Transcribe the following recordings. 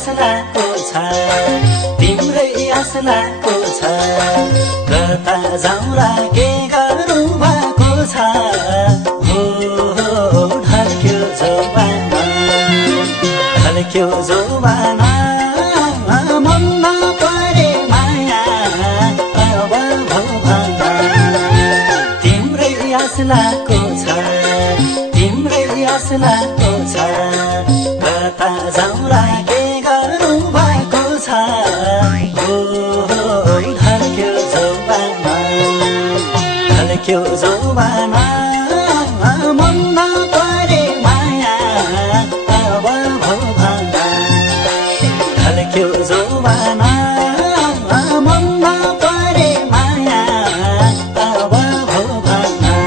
आसनाको छ तिम्रै आसनाको छ कता जाउँला के गरौँ भएको छ हो ढल्क्यो जोबाना ढल्क्यो जोबाना मन नपरे माया अब भो भन्दा तिम्रै आसनाको छ तिम्रै आसनाको छ कता जाउँला के गरौँ भएको छ हो ढल्क्यो जोबाना ढल्क्यो जोबाना मन नपरे माया अब भो भन्दा ढल्क्यो जोबाना मन नपरे माया अब भो भन्दा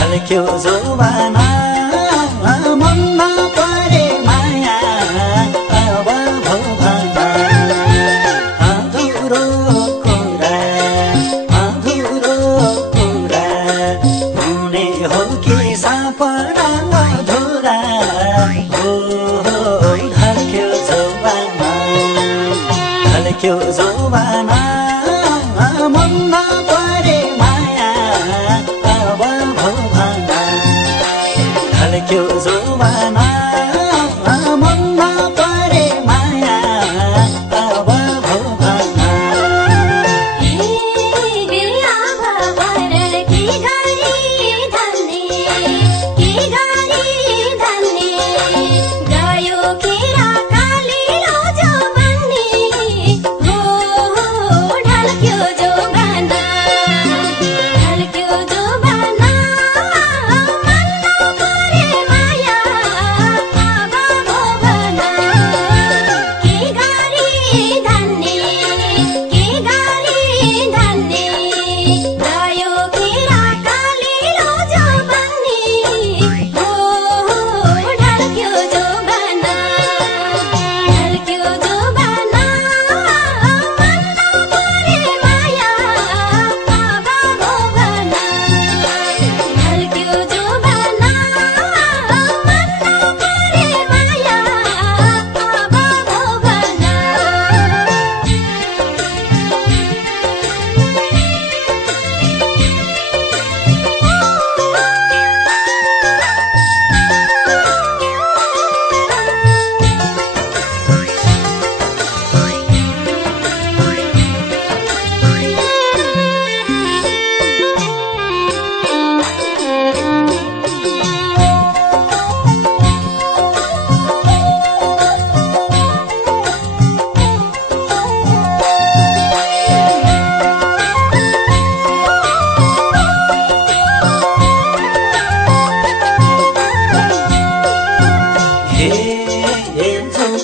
ढल्क्यो जोबाना मन नपरे माया अब भो भन्दा अधुरो कुरा हुने हो कि सपना अधुरा हो ढल्क्यो जोबाना ढल्क्यो जोबाना मन नपरे माया अब भो भन्दा ढल्क्यो जोबाना मन नपरे माया अब भो भन्दा माया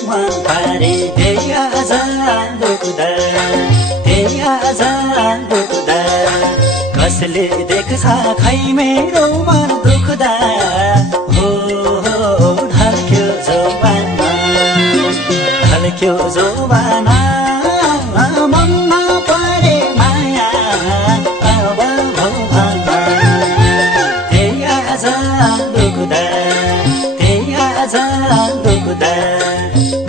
मन पारे त्यही आज दुख्दा त्यही आज दुख्दा कसले देख्छ खै मेरो मन दुख्दा हो ढल्क्यो जवाना ढल्क्यो जवाना मनमा परे माया अब भवाना त्यही आज दुख्दा त्यही आज दुख्दा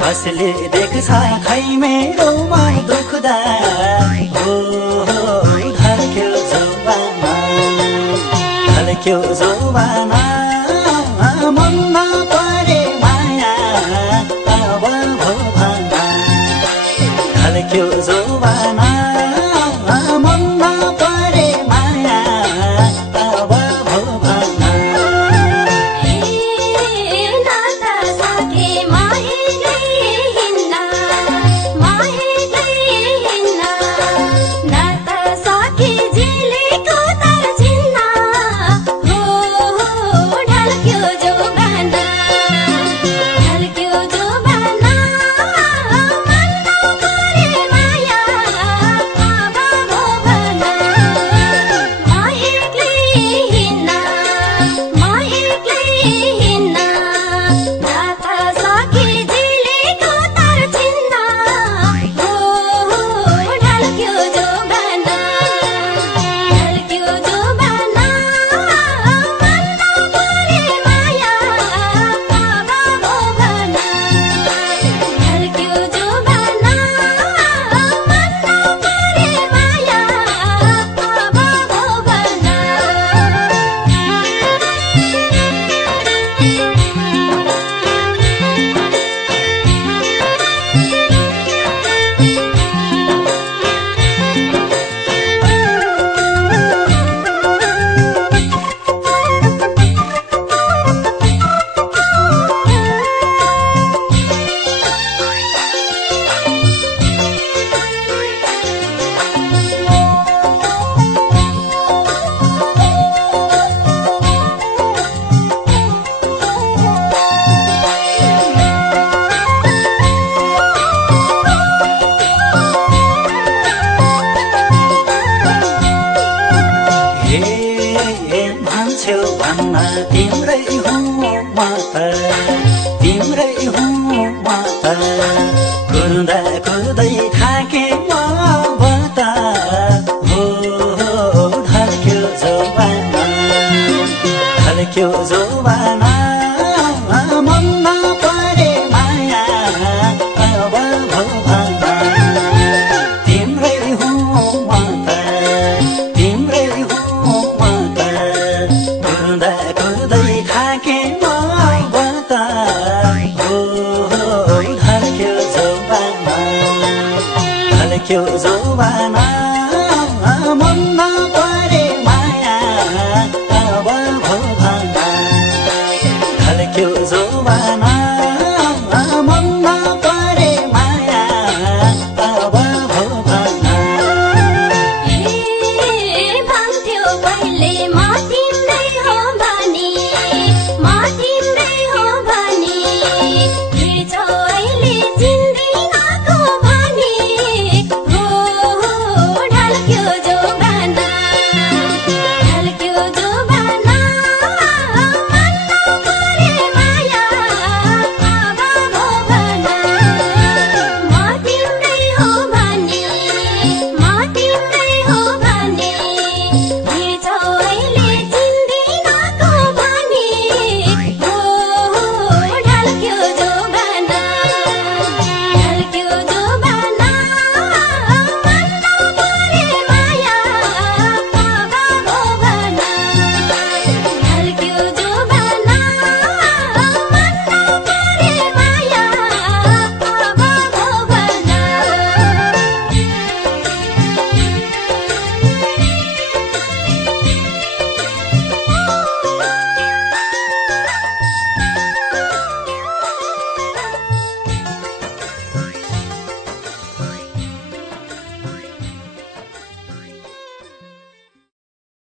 कसले देख्छ खै मेरो मन